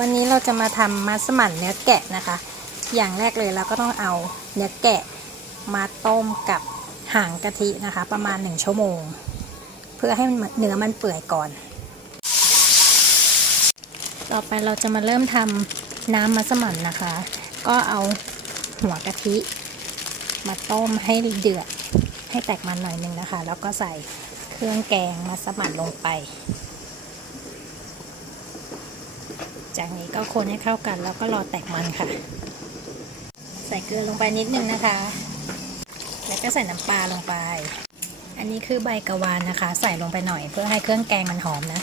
วันนี้เราจะมาทำมัสมั่นเนื้อแกะนะคะ อย่างแรกเลยเราก็ต้องเอาเนื้อแกะมาต้มกับหางกะทินะคะ ประมาณ 1 ชั่วโมง เพื่อให้มันเนื้อมันเปื่อยก่อน ต่อไปเราจะมาเริ่มทำน้ำมัสมั่นนะคะ ก็เอาหัวกะทิ มาต้มให้เดือดให้แตกมันหน่อยหนึงนะคะ แล้วก็ใส่เครื่องแกงมัสมั่นลงไป จากนี้ก็คนให้เข้ากันแล้วก็รอแตกมันค่ะ ใส่เกลือลงไปนิดนึงนะคะ แล้วก็ใส่น้ำปลาลงไป อันนี้คือใบกะวานนะคะ ใส่ลงไปหน่อยเพื่อให้เครื่องแกงมันหอมนะ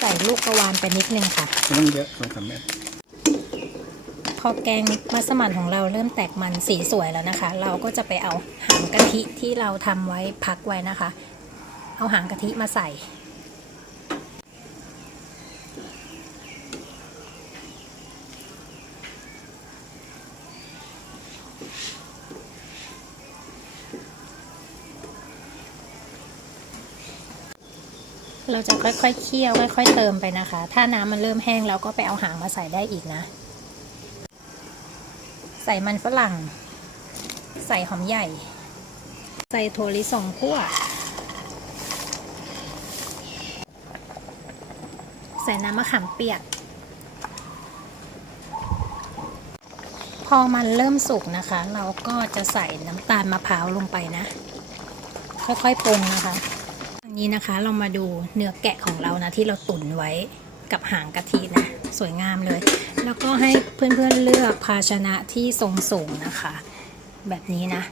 ใส่ลูกกะวานไปนิดนึงค่ะไม่ต้องเยอะสองสามเม็ดพอแกงมัสมั่นของเราเริ่มแตกมันสีสวยแล้วนะคะ เราก็จะไปเอาหางกะทิที่เราทำไว้พักไว้นะคะ เอาหางกะทิมาใส่ เราจะค่อยๆเคี่ยวค่อย ๆ เติมไปนะคะ ถ้าน้ำมันเริ่มแห้งเราก็ไปเอาหางมาใส่ได้อีกนะ ใส่มันฝรั่ง ใส่หอมใหญ่ ใส่ถั่วลิสงคั่ว ใส่น้ำมะขามเปียก พอมันเริ่มสุกนะคะ เราก็จะใส่น้ำตาลมะพร้าวลงไปนะ ค่อยๆปรุงนะคะ นี้นะคะเรามาดูเนื้อแกะของเรานะที่เราตุ๋นไว้กับหางกะทินะ สวยงามเลย แล้วก็ให้เพื่อนๆเลือกภาชนะที่ทรงสูงนะคะ แบบนี้นะ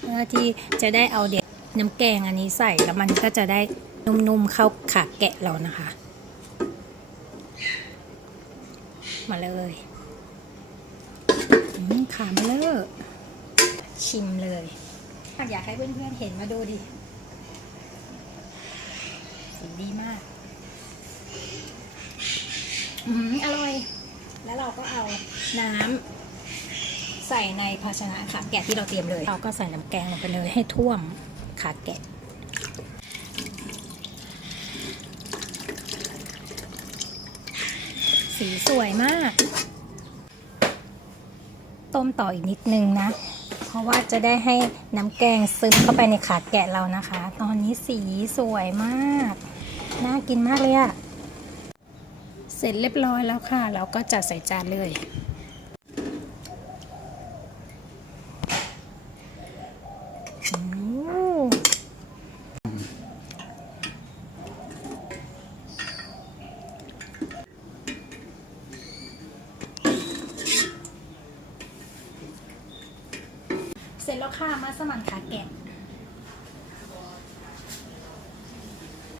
เพื่อที่จะได้เอาเด็ดน้ำแกงอันนี้ใส่แล้วมันก็จะได้นุ่มๆเข้าขาแกะเรานะคะ มาเลยอืมขามาเลยชิมเลยอยากให้เพื่อนๆเห็นมาดูดิ ดีมาก อืมอร่อย แล้วเราก็เอาน้ำใส่ในภาชนะขาแกะที่เราเตรียมเลย เราก็ใส่น้ำแกงลงไปเลยให้ท่วมขาแกะสีสวยมาก ต้มต่ออีกนิดนึงนะ เพราะว่าจะได้ให้น้ำแกงซึมเข้าไปในขาแกะเรานะคะ ตอนนี้สีสวยมากน่า กินมากเลยอะเสร็จเรียบร้อยแล้วค่ะ เราก็จัดใส่จานเลยอืมเสร็จแล้วค่ะมาสมั่นขาแกะ